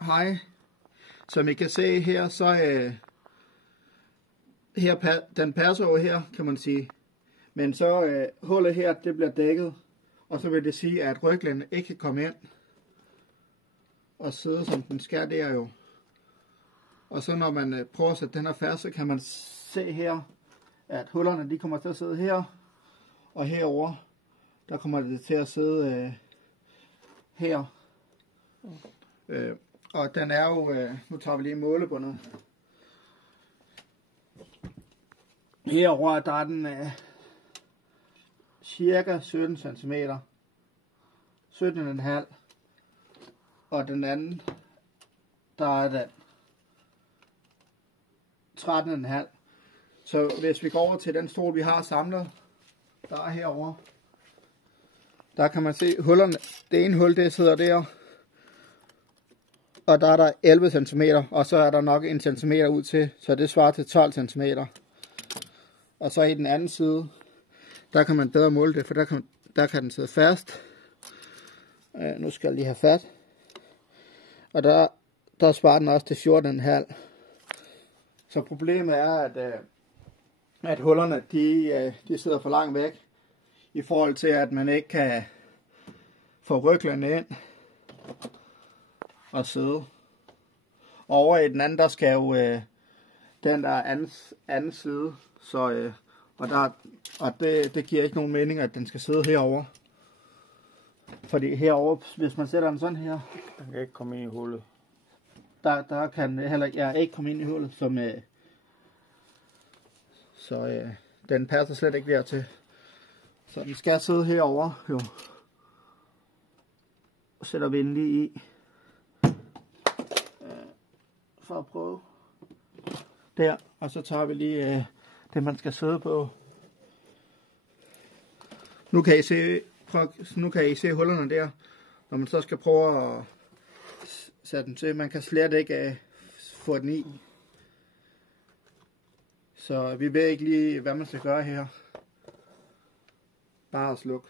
Hej. Som I kan se her, så den passer over her, kan man sige. Men så hullet her, det bliver dækket. Og så vil det sige, at ryglænet ikke kan komme ind og sidde, som den skal der jo. Og så når man prøver at sætte den her fast, så kan man se her, at hullerne de kommer til at sidde her. Og herover der kommer det til at sidde her. Og den er jo, nu tager vi lige målebåndet. Herover der er den cirka 17 cm. 17,5. Og den anden, der er den 13,5. Så hvis vi går over til den stol, vi har samlet, der er herover, der kan man se hullerne. Det ene hul, det sidder der. Og der er der 11 cm, og så er der nok 1 cm ud til, så det svarer til 12 cm. Og så i den anden side, der kan man bedre måle det, for der kan den sidde fast. Nu skal jeg lige have fat. Og der svarer den også til 14,5. Så problemet er, at hullerne, de sidder for langt væk, i forhold til, at man ikke kan få ryglænet ind og sidde. Og over i den anden, der skal jo den der anden side, så og det giver ikke nogen mening, at den skal sidde herover. Fordi herover, hvis man sætter den sådan her, den kan ikke komme ind i hullet. Der kan heller ikke komme ind i hullet, så den passer slet ikke dertil. Så den skal sidde herover, jo. Og sætter vi den lige i. For at prøve. Der, og så tager vi lige det, man skal sidde på. Nu kan I se hullerne der, når man så skal prøve at sætte den til. Man kan slet ikke få den i. Så vi ved ikke lige, hvad man skal gøre her. Bare at slukke.